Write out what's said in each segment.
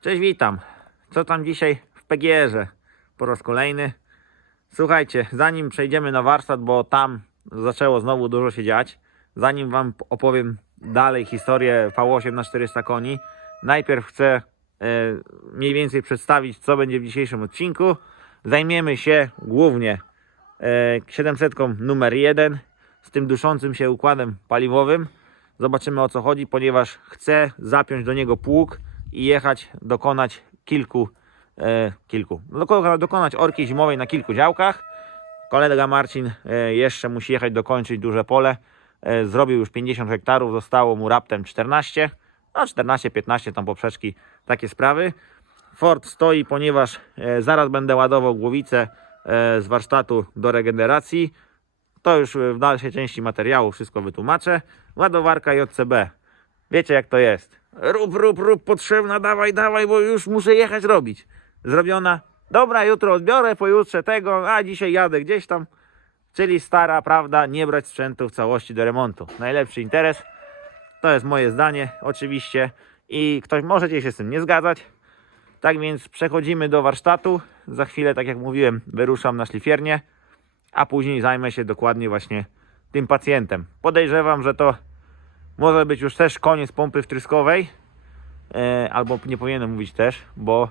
Cześć, witam. Co tam dzisiaj w PGR-ze? Po raz kolejny. Słuchajcie, zanim przejdziemy na warsztat, bo tam zaczęło znowu dużo się dziać, zanim Wam opowiem dalej historię V8 na 400 koni, najpierw chcę e, mniej więcej przedstawić, co będzie w dzisiejszym odcinku. Zajmiemy się głównie e, 700 numer 1 z tym duszącym się układem paliwowym. Zobaczymy o co chodzi, ponieważ chcę zapiąć do niego pług i jechać, dokonać kilku, e, kilku, no, doko- dokonać orki zimowej na kilku działkach. Kolega Marcin e, jeszcze musi jechać dokończyć duże pole. E, zrobił już 50 hektarów, zostało mu raptem 14, no 14-15 tam poprzeczki, takie sprawy. Ford stoi, ponieważ e, zaraz będę ładował głowicę z warsztatu do regeneracji. To już w dalszej części materiału wszystko wytłumaczę. Ładowarka JCB. Wiecie jak to jest. Rób, rób, rób, potrzebna, dawaj, dawaj, bo już muszę jechać robić. Zrobiona. Dobra, jutro odbiorę, pojutrze tego, a dzisiaj jadę gdzieś tam. Czyli stara prawda, nie brać sprzętu w całości do remontu. Najlepszy interes. To jest moje zdanie, oczywiście. I ktoś możecie się z tym nie zgadzać. Tak więc przechodzimy do warsztatu. Za chwilę, tak jak mówiłem, wyruszam na szlifiernię, a później zajmę się dokładnie właśnie tym pacjentem. Podejrzewam, że to może być już też koniec pompy wtryskowej. E, albo nie powinienem mówić też, bo,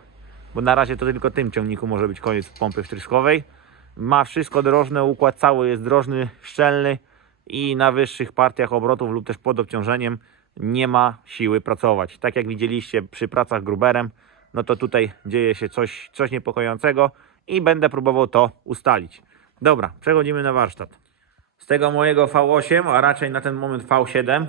bo na razie to tylko tym ciągniku może być koniec pompy wtryskowej. Ma wszystko drożne, układ cały jest drożny, szczelny i na wyższych partiach obrotów lub też pod obciążeniem nie ma siły pracować. Tak jak widzieliście przy pracach gruberem, no to tutaj dzieje się coś, coś niepokojącego i będę próbował to ustalić. Dobra, przechodzimy na warsztat. Z tego mojego V8, a raczej na ten moment V7,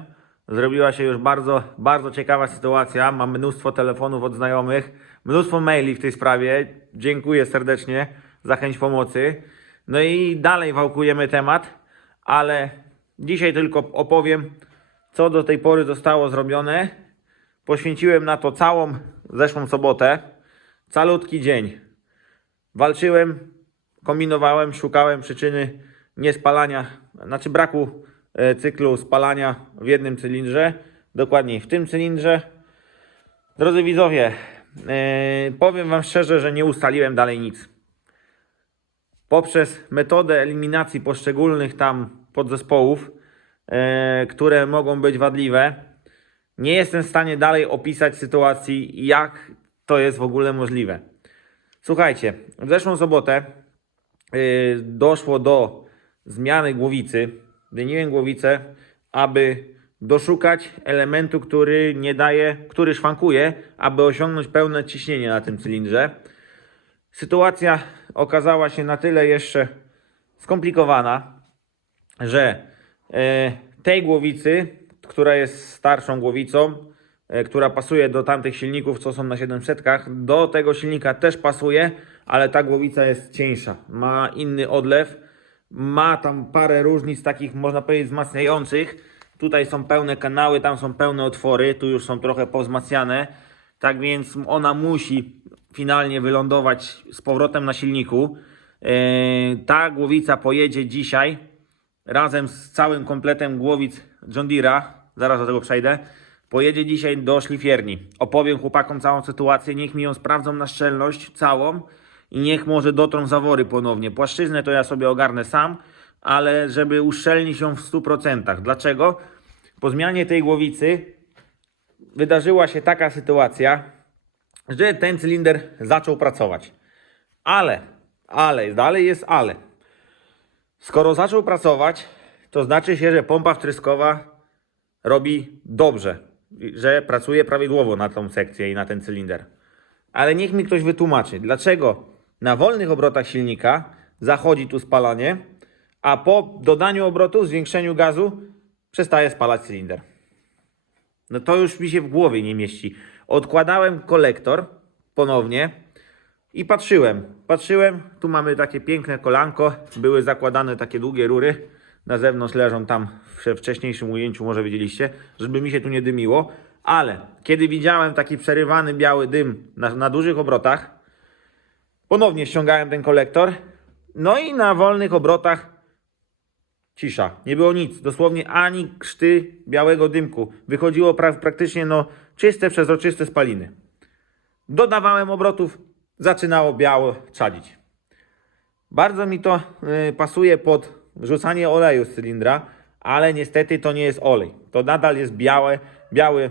zrobiła się już bardzo, bardzo ciekawa sytuacja. Mam mnóstwo telefonów od znajomych, mnóstwo maili w tej sprawie. Dziękuję serdecznie za chęć pomocy. No i dalej wałkujemy temat, ale dzisiaj tylko opowiem, co do tej pory zostało zrobione. Poświęciłem na to całą zeszłą sobotę, calutki dzień. Walczyłem, kombinowałem, szukałem przyczyny niespalania, znaczy braku cyklu spalania w jednym cylindrze, dokładniej w tym cylindrze. Drodzy widzowie, e, powiem Wam szczerze, że nie ustaliłem dalej nic. Poprzez metodę eliminacji poszczególnych tam podzespołów, e, które mogą być wadliwe, nie jestem w stanie dalej opisać sytuacji, jak to jest w ogóle możliwe. Słuchajcie, w zeszłą sobotę doszło do zmiany głowicy. Wymieniłem głowicę, aby doszukać elementu, który nie daje, który szwankuje, aby osiągnąć pełne ciśnienie na tym cylindrze. Sytuacja okazała się na tyle jeszcze skomplikowana, że e, tej głowicy, która jest starszą głowicą, e, która pasuje do tamtych silników, co są na 700, do tego silnika też pasuje, ale ta głowica jest cieńsza, ma inny odlew, ma tam parę różnic takich, można powiedzieć, wzmacniających. Tutaj są pełne kanały, tam są pełne otwory, tu już są trochę powzmacniane. Tak więc ona musi finalnie wylądować z powrotem na silniku. E, Ta głowica pojedzie dzisiaj razem z całym kompletem głowic John Deere'a, zaraz do tego przejdę, pojedzie dzisiaj do szlifierni. Opowiem chłopakom całą sytuację, niech mi ją sprawdzą na szczelność całą i niech może dotrą zawory ponownie. Płaszczyznę to ja sobie ogarnę sam, ale żeby uszczelnić ją w 100%. Dlaczego? Po zmianie tej głowicy wydarzyła się taka sytuacja, że ten cylinder zaczął pracować. Ale, ale, dalej jest ale. Skoro zaczął pracować, to znaczy się, że pompa wtryskowa robi dobrze, że pracuje prawidłowo na tą sekcję i na ten cylinder. Ale niech mi ktoś wytłumaczy, dlaczego na wolnych obrotach silnika zachodzi tu spalanie, a po dodaniu obrotu, zwiększeniu gazu przestaje spalać cylinder. No to już mi się w głowie nie mieści. Odkładałem kolektor ponownie i patrzyłem. Patrzyłem, tu mamy takie piękne kolanko, były zakładane takie długie rury. Na zewnątrz leżą tam we wcześniejszym ujęciu, może widzieliście, żeby mi się tu nie dymiło. Ale kiedy widziałem taki przerywany biały dym na, na dużych obrotach, ponownie ściągałem ten kolektor. No i na wolnych obrotach cisza. Nie było nic. Dosłownie ani krzty białego dymku. Wychodziło pra praktycznie no, czyste, przezroczyste spaliny. dodawałem obrotów, zaczynało biało czadzić. Bardzo mi to y, pasuje pod wrzucanie oleju z cylindra, ale niestety to nie jest olej. To nadal jest białe, biały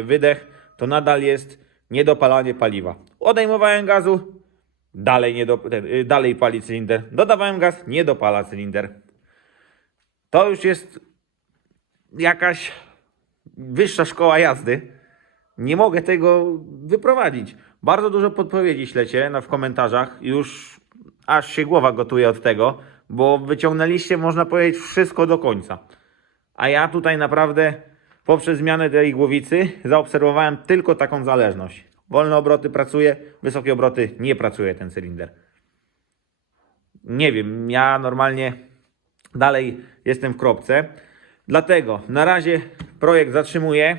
y, wydech, to nadal jest niedopalanie paliwa. Odejmowałem gazu, dalej, nie do, ten, y, dalej pali cylinder. Dodawałem gaz, nie dopala cylinder. To już jest jakaś wyższa szkoła jazdy. Nie mogę tego wyprowadzić. Bardzo dużo podpowiedzi ślecie na, w komentarzach. Już aż się głowa gotuje od tego, bo wyciągnęliście, można powiedzieć, wszystko do końca. A ja tutaj naprawdę poprzez zmianę tej głowicy zaobserwowałem tylko taką zależność. Wolne obroty pracuje, wysokie obroty nie pracuje ten cylinder. Nie wiem, ja normalnie dalej jestem w kropce. Dlatego na razie projekt zatrzymuję.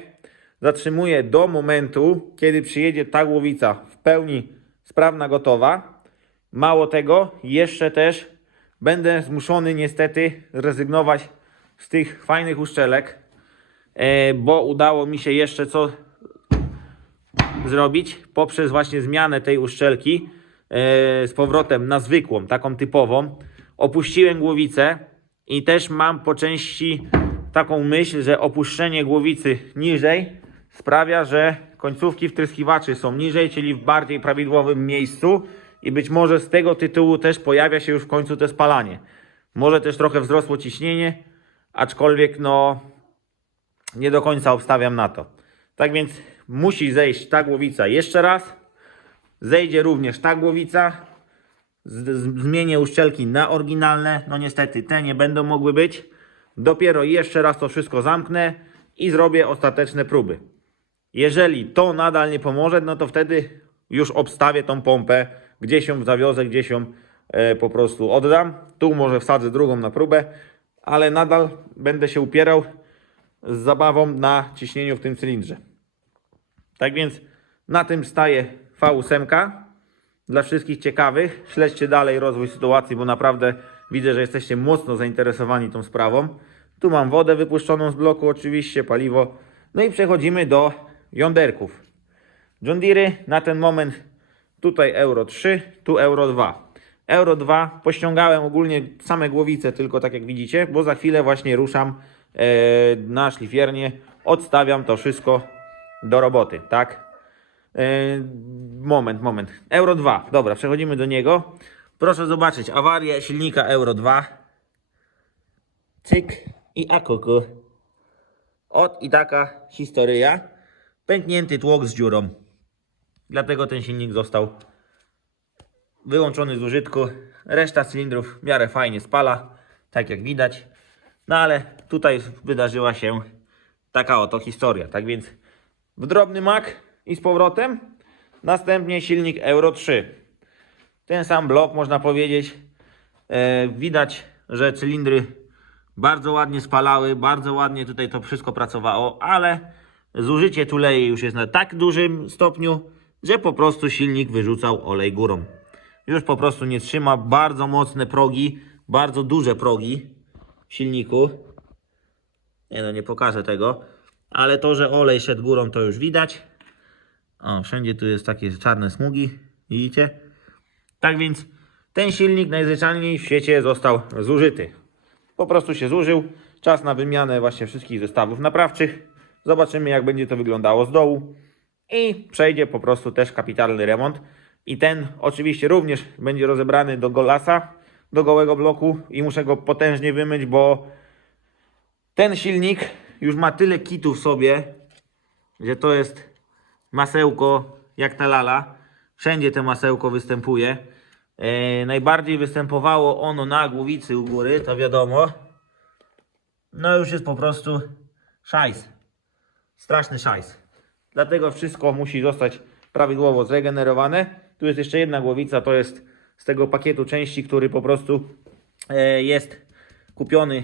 Zatrzymuję do momentu, kiedy przyjedzie ta głowica w pełni sprawna, gotowa. Mało tego, jeszcze też będę zmuszony niestety rezygnować z tych fajnych uszczelek, e, bo udało mi się jeszcze co zrobić poprzez właśnie zmianę tej uszczelki e, z powrotem na zwykłą, taką typową. Opuściłem głowicę i też mam po części taką myśl, że opuszczenie głowicy niżej sprawia, że końcówki wtryskiwaczy są niżej, czyli w bardziej prawidłowym miejscu i być może z tego tytułu też pojawia się już w końcu to spalanie. Może też trochę wzrosło ciśnienie, aczkolwiek no nie do końca obstawiam na to. Tak więc musi zejść ta głowica jeszcze raz. Zejdzie również ta głowica. Zmienię uszczelki na oryginalne. No niestety te nie będą mogły być. Dopiero jeszcze raz to wszystko zamknę i zrobię ostateczne próby. Jeżeli to nadal nie pomoże, no to wtedy już obstawię tą pompę, gdzieś ją zawiozę, gdzieś ją e, po prostu oddam. Tu może wsadzę drugą na próbę, ale nadal będę się upierał z zabawą na ciśnieniu w tym cylindrze. Tak więc na tym staje V8. Dla wszystkich ciekawych, śledźcie dalej rozwój sytuacji, bo naprawdę widzę, że jesteście mocno zainteresowani tą sprawą. Tu mam wodę wypuszczoną z bloku, oczywiście, paliwo. No i przechodzimy do jąderków. John Deere na ten moment tutaj Euro 3, tu Euro 2. Euro 2 pościągałem ogólnie same głowice, tylko tak jak widzicie, bo za chwilę właśnie ruszam e, na szlifiernię, odstawiam to wszystko do roboty, tak? E, moment, moment. Euro 2, dobra, przechodzimy do niego. Proszę zobaczyć, awaria silnika Euro 2. Cyk i akoko. Ot i taka historia. Pęknięty tłok z dziurą. Dlatego ten silnik został wyłączony z użytku. Reszta cylindrów w miarę fajnie spala, tak jak widać. No ale tutaj wydarzyła się taka oto historia. Tak więc w drobny mak i z powrotem. Następnie silnik Euro 3. Ten sam blok można powiedzieć. E, widać, że cylindry bardzo ładnie spalały, bardzo ładnie tutaj to wszystko pracowało, ale zużycie tuleju już jest na tak dużym stopniu, że po prostu silnik wyrzucał olej górą. Już po prostu nie trzyma bardzo mocne progi, bardzo duże progi w silniku. Nie no, nie pokażę tego, ale to, że olej szedł górą to już widać. O, wszędzie tu jest takie czarne smugi, widzicie? Tak więc ten silnik najzwyczajniej w świecie został zużyty. Po prostu się zużył. Czas na wymianę właśnie wszystkich zestawów naprawczych. Zobaczymy jak będzie to wyglądało z dołu. I przejdzie po prostu też kapitalny remont. I ten oczywiście również będzie rozebrany do golasa, do gołego bloku i muszę go potężnie wymyć, bo ten silnik już ma tyle kitu w sobie, że to jest masełko jak ta lala. Wszędzie to masełko występuje. E, najbardziej występowało ono na głowicy u góry, to wiadomo. No już jest po prostu szajs. Straszny szajs. Dlatego wszystko musi zostać prawidłowo zregenerowane. Tu jest jeszcze jedna głowica, to jest z tego pakietu części, który po prostu e, jest kupiony e,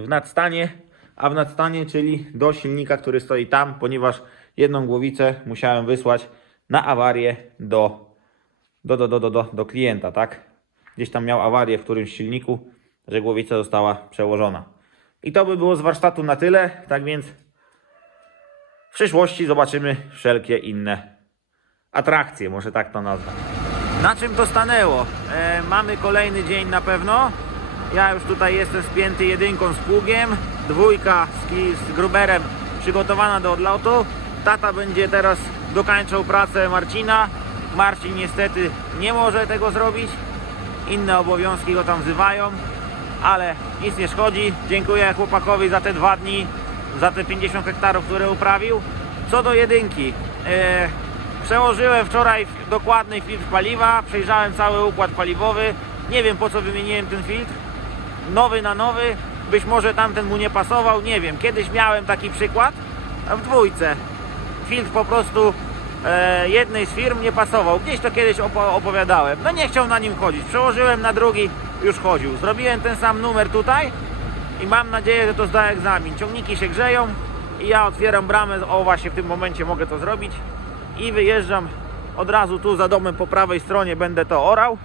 w nadstanie, a w nadstanie, czyli do silnika, który stoi tam, ponieważ jedną głowicę musiałem wysłać na awarię do, do, do, do, do, do, do klienta, tak? Gdzieś tam miał awarię w którymś silniku, że głowica została przełożona. I to by było z warsztatu na tyle, tak więc w przyszłości zobaczymy wszelkie inne atrakcję, może tak to nazwać. Na czym to stanęło? E, mamy kolejny dzień na pewno. Ja już tutaj jestem spięty jedynką z pługiem, dwójka z, z gruberem przygotowana do odlotu. Tata będzie teraz dokończał pracę Marcina. Marcin niestety nie może tego zrobić. Inne obowiązki go tam wzywają, ale nic nie szkodzi. Dziękuję chłopakowi za te dwa dni, za te 50 hektarów, które uprawił. Co do jedynki, e, przełożyłem wczoraj dokładny filtr paliwa, przejrzałem cały układ paliwowy. Nie wiem po co wymieniłem ten filtr. Nowy na nowy, być może tamten mu nie pasował, nie wiem. Kiedyś miałem taki przykład w dwójce. Filtr po prostu e, jednej z firm nie pasował. Gdzieś to kiedyś opo- opowiadałem. No nie chciał na nim chodzić. Przełożyłem na drugi, już chodził. Zrobiłem ten sam numer tutaj i mam nadzieję, że to zda egzamin. Ciągniki się grzeją i ja otwieram bramę. O, właśnie w tym momencie mogę to zrobić. I wyjeżdżam od razu tu za domem po prawej stronie będę to orał.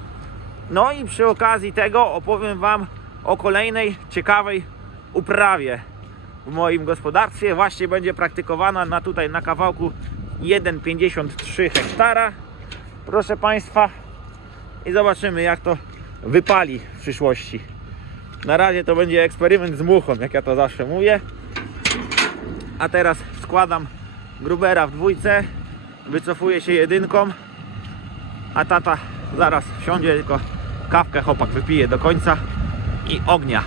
No i przy okazji tego opowiem Wam o kolejnej ciekawej uprawie w moim gospodarstwie. Właśnie będzie praktykowana na tutaj na kawałku 1,53 hektara. Proszę Państwa. I zobaczymy jak to wypali w przyszłości. Na razie to będzie eksperyment z muchą, jak ja to zawsze mówię. A teraz składam grubera w dwójce, wycofuję się jedynką, a tata zaraz wsiądzie, tylko kawkę chłopak wypije do końca i ognia.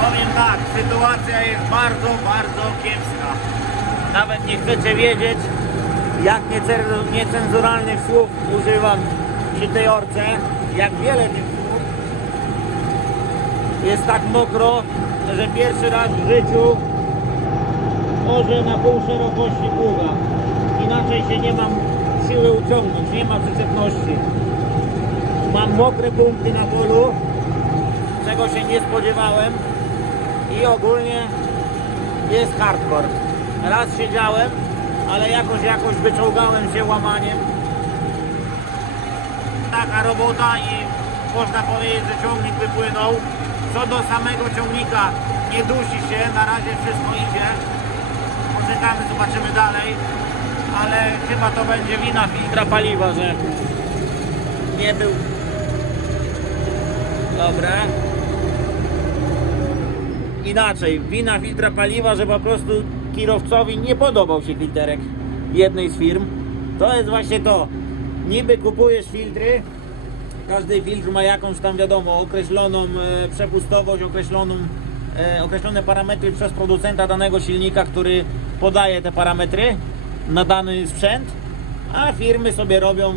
Powiem tak, sytuacja jest bardzo, bardzo kiepska. Nawet nie chcecie wiedzieć, jak niecenzuralnych słów używam przy tej orce, jak wiele tych słów. Jest tak mokro, że pierwszy raz w życiu orze na pół szerokości pługa. Inaczej się nie mam siły uciągnąć, nie ma przyczepności. Mam mokre punkty na polu, czego się nie spodziewałem i ogólnie jest hardcore. Raz siedziałem, ale jakoś jakoś wyczołgałem się łamaniem. Taka robota i można powiedzieć, że ciągnik wypłynął. Co do samego ciągnika nie dusi się, na razie wszystko idzie. Poczekamy, zobaczymy dalej. Ale chyba to będzie wina filtra paliwa, że nie był Dobra. Inaczej, wina filtra paliwa, że po prostu kierowcowi nie podobał się filterek jednej z firm. To jest właśnie to. Niby kupujesz filtry, każdy filtr ma jakąś tam wiadomo określoną e, przepustowość, określoną, e, określone parametry przez producenta danego silnika, który podaje te parametry na dany sprzęt, a firmy sobie robią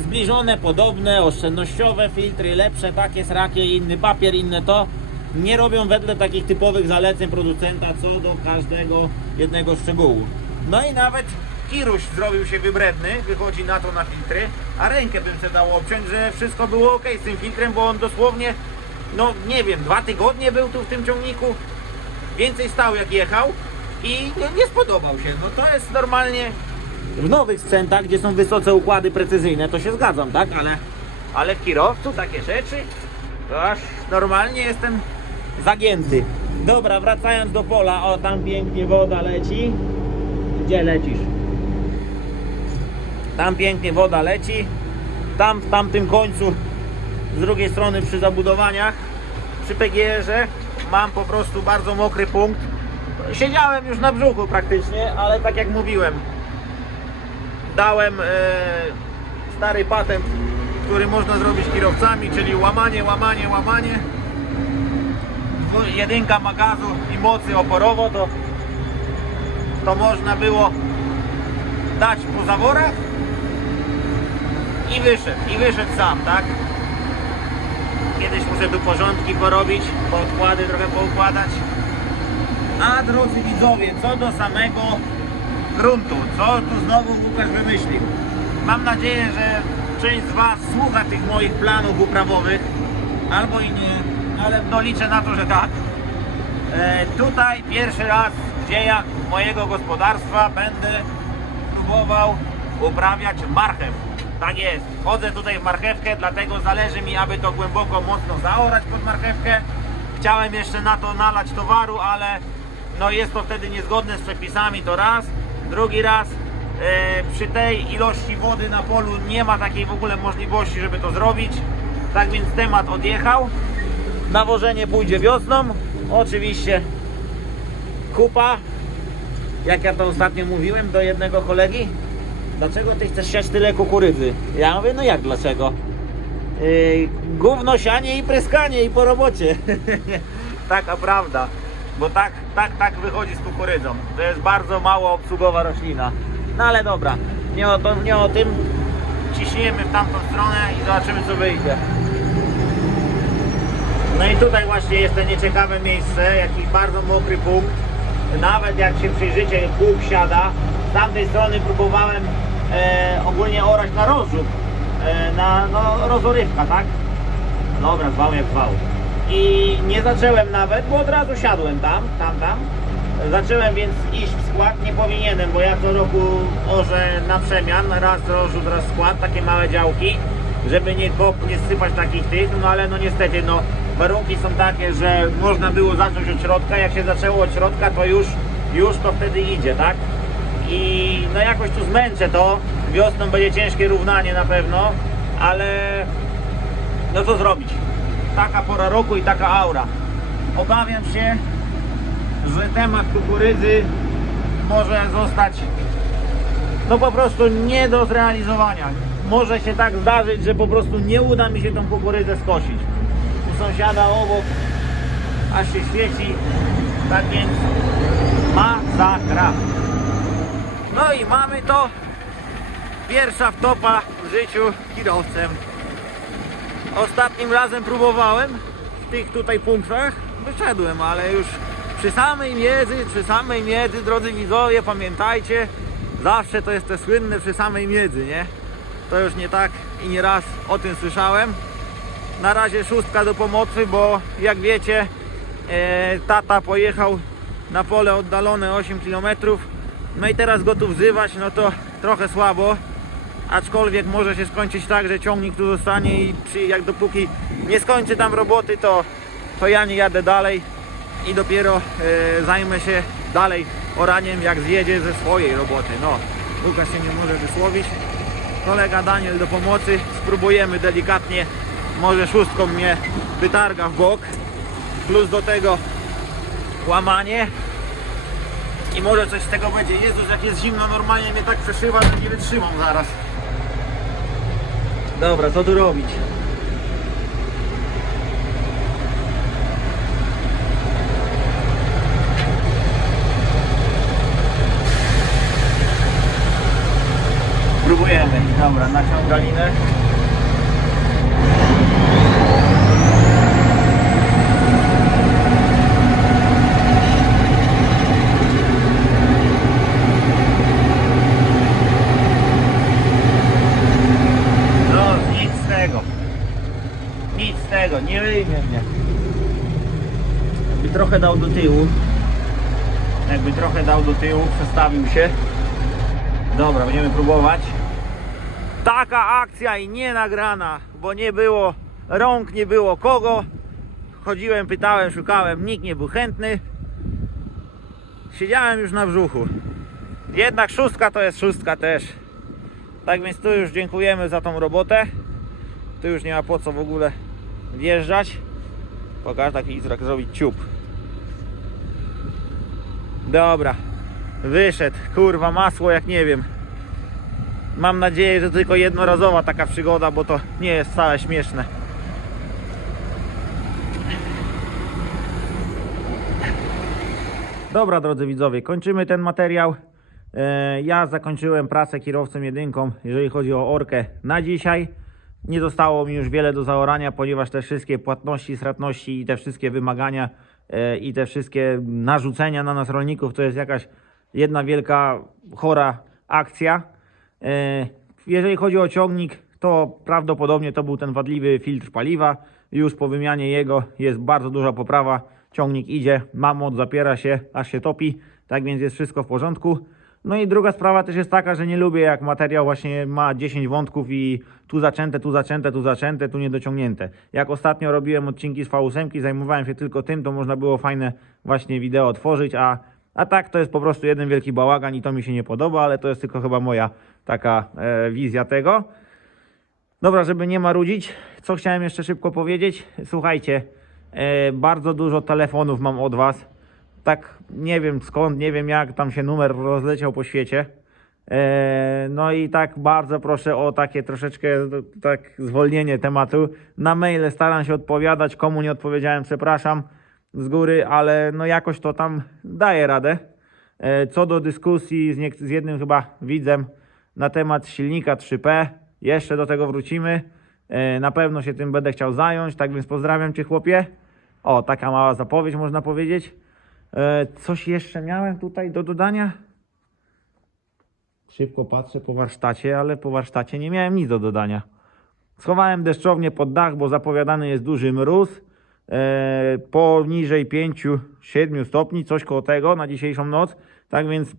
zbliżone, podobne, oszczędnościowe filtry, lepsze, takie, srakie, inny papier, inne to. Nie robią wedle takich typowych zaleceń producenta co do każdego jednego szczegółu. No i nawet Kiruś zrobił się wybredny, wychodzi na to na filtry, a rękę bym sobie dał obciąć, że wszystko było ok z tym filtrem, bo on dosłownie, no nie wiem, dwa tygodnie był tu w tym ciągniku, więcej stał jak jechał i nie, nie spodobał się. No to jest normalnie w nowych sprzętach, gdzie są wysoce układy precyzyjne, to się zgadzam, tak? Ale, ale w kierowcu takie rzeczy, to aż normalnie jestem zagięty. Dobra, wracając do pola, o tam pięknie woda leci. Gdzie lecisz? Tam pięknie woda leci. Tam w tamtym końcu, z drugiej strony przy zabudowaniach, przy PGR-ze mam po prostu bardzo mokry punkt. Siedziałem już na brzuchu praktycznie, ale tak jak mówiłem, dałem e, stary patent, który można zrobić kierowcami, czyli łamanie, łamanie, łamanie. Jedynka ma gazu i mocy oporowo, to, to można było dać po zaworach i wyszedł, i wyszedł sam, tak? Kiedyś muszę tu porządki porobić, podkłady trochę poukładać. A drodzy widzowie, co do samego gruntu, co tu znowu Łukasz wymyślił. Mam nadzieję, że część z Was słucha tych moich planów uprawowych, albo i nie, ale no liczę na to, że tak. E, tutaj pierwszy raz w dziejach mojego gospodarstwa będę próbował uprawiać marchew. Tak jest. Chodzę tutaj w marchewkę, dlatego zależy mi, aby to głęboko, mocno zaorać pod marchewkę. Chciałem jeszcze na to nalać towaru, ale no jest to wtedy niezgodne z przepisami, to raz. Drugi raz, E, przy tej ilości wody na polu nie ma takiej w ogóle możliwości, żeby to zrobić. Tak więc temat odjechał. Nawożenie pójdzie wiosną. Oczywiście kupa. Jak ja to ostatnio mówiłem do jednego kolegi. Dlaczego ty chcesz siać tyle kukurydzy? Ja mówię, no jak dlaczego? Yy, gówno sianie i pryskanie i po robocie. Taka prawda. Bo tak, tak, tak wychodzi z kukurydzą. To jest bardzo mało obsługowa roślina. No ale dobra, nie o, to, nie o tym. Ciśniemy w tamtą stronę i zobaczymy co wyjdzie. No i tutaj właśnie jest to nieciekawe miejsce, jakiś bardzo mokry punkt. Nawet jak się przyjrzycie, pług siada. Z tamtej strony próbowałem e, ogólnie orać na rozrzut. E, na no, rozorywka, tak? Dobra, zwał jak zwał. I nie zacząłem nawet, bo od razu siadłem tam, tam, tam. Zacząłem więc iść w skład, nie powinienem, bo ja co roku orzę na przemian, raz rozrzut, raz skład, takie małe działki, żeby nie kop, nie sypać takich tych, no ale no niestety, no warunki są takie, że można było zacząć od środka, jak się zaczęło od środka, to już, już to wtedy idzie, tak? I no jakoś tu zmęczę to, wiosną będzie ciężkie równanie na pewno, ale no co zrobić? Taka pora roku i taka aura. Obawiam się, że temat kukurydzy może zostać no po prostu nie do zrealizowania. Może się tak zdarzyć, że po prostu nie uda mi się tą kukurydzę skosić. U sąsiada obok aż się świeci, tak więc masakra. No i mamy to. Pierwsza wtopa w życiu kierowcem. Ostatnim razem próbowałem w tych tutaj punktach. Wyszedłem, ale już przy samej miedzy, przy samej miedzy, drodzy widzowie, pamiętajcie, zawsze to jest te słynne przy samej miedzy, nie? To już nie tak i nie raz o tym słyszałem. Na razie szóstka do pomocy, bo jak wiecie, e, tata pojechał na pole oddalone 8 km. No i teraz go tu wzywać, no to trochę słabo. Aczkolwiek może się skończyć tak, że ciągnik tu zostanie i przy, jak dopóki nie skończy tam roboty, to, to ja nie jadę dalej i dopiero e, zajmę się dalej oraniem, jak zjedzie ze swojej roboty. No, Łukasz się nie może wysłowić. Kolega Daniel do pomocy. Spróbujemy delikatnie, może szóstką mnie wytarga w bok. Plus do tego łamanie. I może coś z tego będzie. Jezus, jak jest zimno, normalnie mnie tak przeszywa, że nie wytrzymam zaraz. Dobra, co tu robić? Próbujemy. Dobra, naciąga linę. No, nic z tego. Nic z tego, nie wyjmie mnie. Jakby trochę dał do tyłu. Jakby trochę dał do tyłu, przestawił się. Dobra, będziemy próbować. Taka akcja i nie nagrana, bo nie było rąk, nie było kogo. Chodziłem, pytałem, szukałem, nikt nie był chętny. Siedziałem już na brzuchu. Jednak szóstka to jest szóstka też. Tak więc tu już dziękujemy za tą robotę. Tu już nie ma po co w ogóle wjeżdżać. Pokaż taki zrak zrobić ciup. Dobra. Wyszedł. Kurwa masło jak nie wiem. Mam nadzieję, że tylko jednorazowa taka przygoda, bo to nie jest wcale śmieszne. Dobra, drodzy widzowie, kończymy ten materiał. E, Ja zakończyłem pracę kierowcą jedynką, jeżeli chodzi o orkę na dzisiaj. Nie zostało mi już wiele do zaorania, ponieważ te wszystkie płatności, stratności i te wszystkie wymagania i te wszystkie narzucenia na nas rolników to jest jakaś jedna wielka chora akcja. E, Jeżeli chodzi o ciągnik, to prawdopodobnie to był ten wadliwy filtr paliwa. Już po wymianie jego jest bardzo duża poprawa. Ciągnik idzie, ma moc, zapiera się, aż się topi. Tak więc jest wszystko w porządku. No i druga sprawa też jest taka, że nie lubię jak materiał właśnie ma 10 wątków i tu zaczęte, tu zaczęte, tu zaczęte, tu niedociągnięte. Jak ostatnio robiłem odcinki z V8, zajmowałem się tylko tym, to można było fajne właśnie wideo tworzyć, a A tak to jest po prostu jeden wielki bałagan i to mi się nie podoba, ale to jest tylko chyba moja taka e, wizja tego. Dobra, żeby nie marudzić, co chciałem jeszcze szybko powiedzieć? Słuchajcie, e, bardzo dużo telefonów mam od Was. Tak nie wiem skąd, nie wiem jak tam się numer rozleciał po świecie. E, no i tak bardzo proszę o takie troszeczkę tak zwolnienie tematu. Na maile staram się odpowiadać, komu nie odpowiedziałem, przepraszam z góry, ale no jakoś to tam daje radę. E, Co do dyskusji z, z jednym chyba widzem na temat silnika 3P, jeszcze do tego wrócimy. E, Na pewno się tym będę chciał zająć, tak więc pozdrawiam Cię chłopie. O, taka mała zapowiedź można powiedzieć. E, Coś jeszcze miałem tutaj do dodania? Szybko patrzę po warsztacie, ale po warsztacie nie miałem nic do dodania. Schowałem deszczownię pod dach, bo zapowiadany jest duży mróz. E, poniżej 5-7 stopni, coś koło tego na dzisiejszą noc. Tak więc,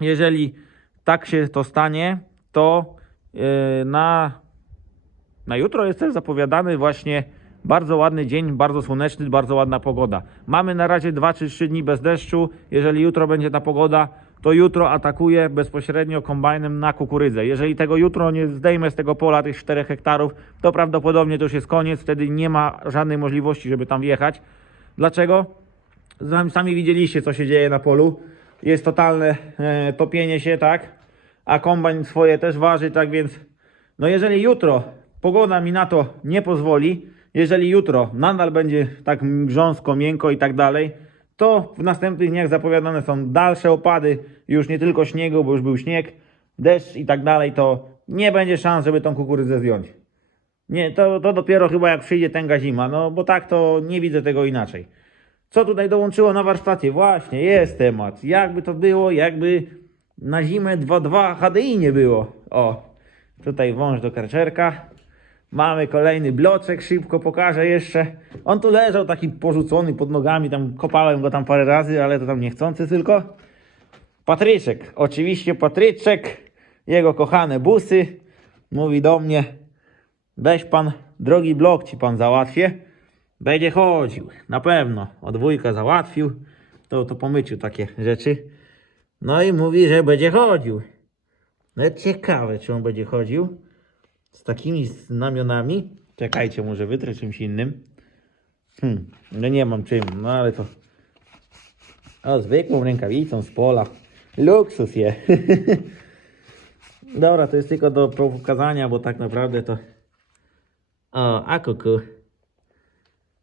jeżeli tak się to stanie, to e, na, na jutro jest też zapowiadany właśnie bardzo ładny dzień, bardzo słoneczny, bardzo ładna pogoda. Mamy na razie 2 czy 3 dni bez deszczu. Jeżeli jutro będzie ta pogoda, to jutro atakuję bezpośrednio kombajnem na kukurydzę. Jeżeli tego jutro nie zdejmę z tego pola tych 4 hektarów, to prawdopodobnie to już jest koniec. Wtedy nie ma żadnej możliwości, żeby tam wjechać. Dlaczego? Sami- widzieliście, co się dzieje na polu. Jest totalne e, topienie się, tak? A kombajn swoje też waży, tak więc no jeżeli jutro pogoda mi na to nie pozwoli, jeżeli jutro nadal będzie tak grząsko, miękko i tak dalej, to w następnych dniach zapowiadane są dalsze opady, już nie tylko śniegu, bo już był śnieg, deszcz i tak dalej, to nie będzie szans, żeby tą kukurydzę zdjąć. Nie, to, to dopiero chyba jak przyjdzie tęga zima, no bo tak to nie widzę tego inaczej. Co tutaj dołączyło na warsztacie? Właśnie, jest temat. Jakby to było, jakby na zimę 2.2 HDI nie było. O, tutaj wąż do karczerka. Mamy kolejny bloczek, szybko pokażę jeszcze. On tu leżał taki porzucony pod nogami, tam kopałem go tam parę razy, ale to tam niechcący tylko. Patryczek, oczywiście Patryczek, jego kochane busy, mówi do mnie, weź pan, drogi blok ci pan załatwię, będzie chodził, na pewno, od wujka załatwił, to, to po myciu takie rzeczy. No i mówi, że będzie chodził. No ciekawe, czy on będzie chodził z takimi znamionami. Czekajcie, może wytrę czymś innym. Hmm, no nie mam czym, no ale to... O, zwykłą rękawicą z pola. Luksus je. Dobra, to jest tylko do pokazania, bo tak naprawdę to... O, a kuku.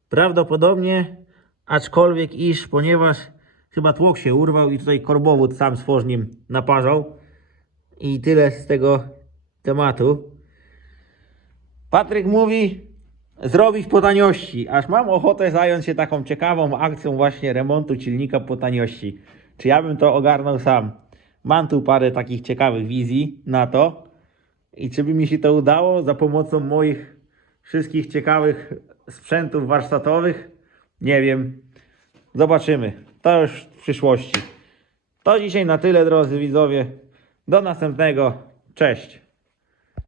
Prawdopodobnie, aczkolwiek iż, ponieważ chyba tłok się urwał i tutaj korbowód sam stworznym naparzał. I tyle z tego tematu. Patryk mówi zrobić po taniości, aż mam ochotę zająć się taką ciekawą akcją właśnie remontu silnika po taniości. Czy ja bym to ogarnął sam? Mam tu parę takich ciekawych wizji na to. I czy by mi się to udało za pomocą moich wszystkich ciekawych sprzętów warsztatowych? Nie wiem. Zobaczymy. To już w przyszłości. To dzisiaj na tyle, drodzy widzowie. Do następnego. Cześć.